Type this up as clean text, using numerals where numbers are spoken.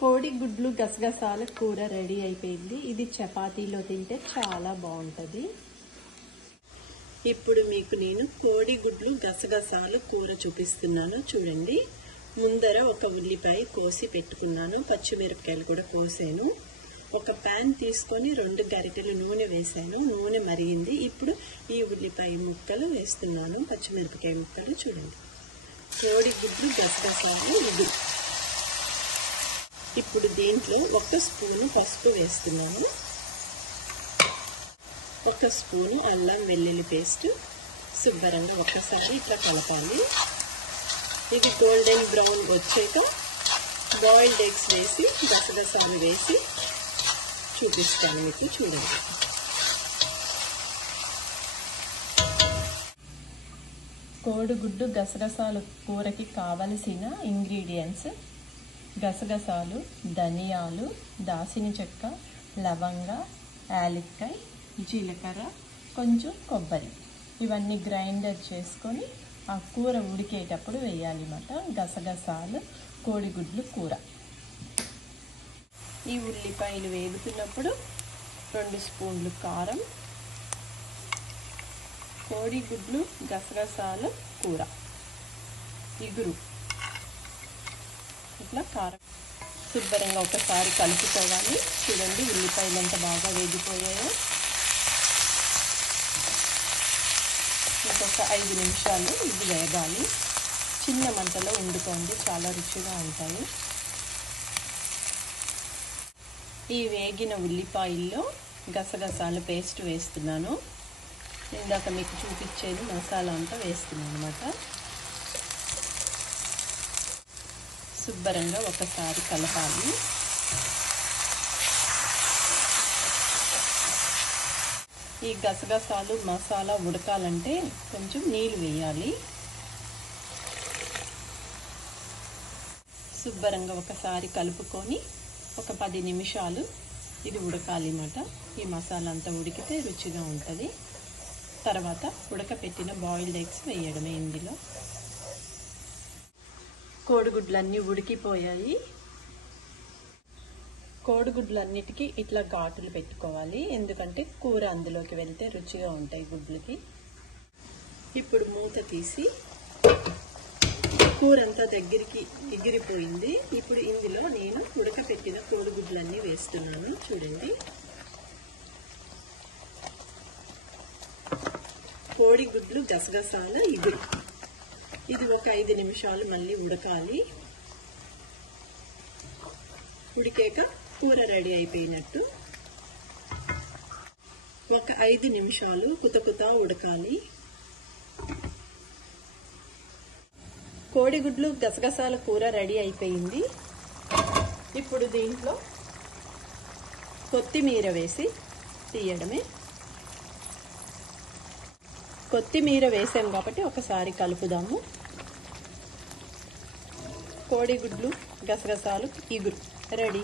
కోడిగుడ్లు గసగసాల కూర రెడీ అయిపోయింది. ఇది చపాతీలో తింటే చాలా బాగుంటుంది. ఇప్పుడు మీకు నేను కోడిగుడ్లు గసగసాల కూర చూపిస్తున్నాను చూడండి. ముందర ఒక ఉల్లిపాయ కోసి పెట్టుకున్నాను, పచ్చిమిరపకాయలు కూడా కోసాను. ఒక ప్యాన్ తీసుకొని 2 గరిటెలు నూనె వేసాను. నూనె మరిగింది. ఇప్పుడు ఈ ఉల్లిపాయ ముక్కలు వేస్తున్నాను, పచ్చిమిరపకాయ ముక్కలు. చూడండి, కోడిగుడ్లు గసగసాలు ఇగురు. ఇప్పుడు దీంట్లో 1 స్పూను పసుపు వేస్తున్నాను, 1 స్పూను అల్లం వెల్లుల్లి పేస్ట్. శుభ్రంగా ఒక్కసారి ఇట్లా కలపాలి. ఇది గోల్డెన్ బ్రౌన్ వచ్చాక బాయిల్డ్ ఎగ్స్ వేసి గసగసాలు వేసి చూపిస్తాను మీకు. చూడండి, కోడిగుడ్డు గసగసాలు కూరకి కావలసిన ఇంగ్రీడియంట్స్: గసగసాలు, ధనియాలు, దాల్చిన చెక్క, లవంగ, యాలక్కాయ, జీలకర్ర, కొంచెం కొబ్బరి. ఇవన్నీ గ్రైండర్ చేసుకొని ఆ కూర ఉడికేటప్పుడు వేయాలి అన్నమాట. గసగసాలు కోడిగుడ్లు కూర. ఈ ఉల్లిపాయలు వేగుతున్నప్పుడు 2 స్పూన్లు కారం. కోడిగుడ్లు గసగసాలు కూర ఇగురు. ఇట్లా కారం శుభ్రంగా ఒకసారి కలుపుకోవాలి. చూడండి, ఉల్లిపాయలు ఎంత బాగా వేగిపోయాయో. ఇంకొక 5 నిమిషాలు ఇది వేగాలి. చిన్న మంటలో వండుకోండి, చాలా రుచిగా ఉంటాయి. ఈ వేగిన ఉల్లిపాయల్లో గసగసాల పేస్ట్ వేస్తున్నాను. ఇందాక మీకు చూపించేది మసాలా అంతా వేస్తున్నాను అన్నమాట. శుభ్రంగా ఒకసారి కలపాలి. ఈ గసగసాలు మసాలా ఉడకాలంటే కొంచెం నీళ్ళు వేయాలి. శుభ్రంగా ఒకసారి కలుపుకొని ఒక 10 నిమిషాలు ఇది ఉడకాలి అన్నమాట. ఈ మసాలా అంతా ఉడికితే రుచిగా ఉంటుంది. తర్వాత ఉడకపెట్టిన బాయిల్డ్ ఎగ్స్ వేయడమే ఇందులో. కోడిగుడ్లన్నీ ఉడికిపోయాయి. కోడిగుడ్లన్నిటికీ ఇట్లా ఘాటులు పెట్టుకోవాలి, ఎందుకంటే కూర అందులోకి వెళ్తే రుచిగా ఉంటాయి గుడ్లకి. ఇప్పుడు మూత తీసి కూర అంతా దగ్గరికి ఎగిరిపోయింది. ఇప్పుడు ఇందులో నేను ఉడకపెట్టిన కోడిగుడ్లన్నీ వేస్తున్నాను. చూడండి, కోడిగుడ్లు గసగసాల ఇగురు. ఇది ఒక 5 నిమిషాలు మళ్ళీ ఉడకాలి. ఉడికాక కూర రెడీ అయిపోయినట్టు. ఒక 5 నిమిషాలు కుతకుత ఉడకాలి. కోడిగుడ్లు గసగసాల కూర రెడీ అయిపోయింది. ఇప్పుడు దీంట్లో కొత్తిమీర వేసి తీయడమే. కొత్తిమీర వేసాం కాబట్టి ఒకసారి కలుపుదాము. కోడిగుడ్లు గసగసాలు ఇగురు రెడీ.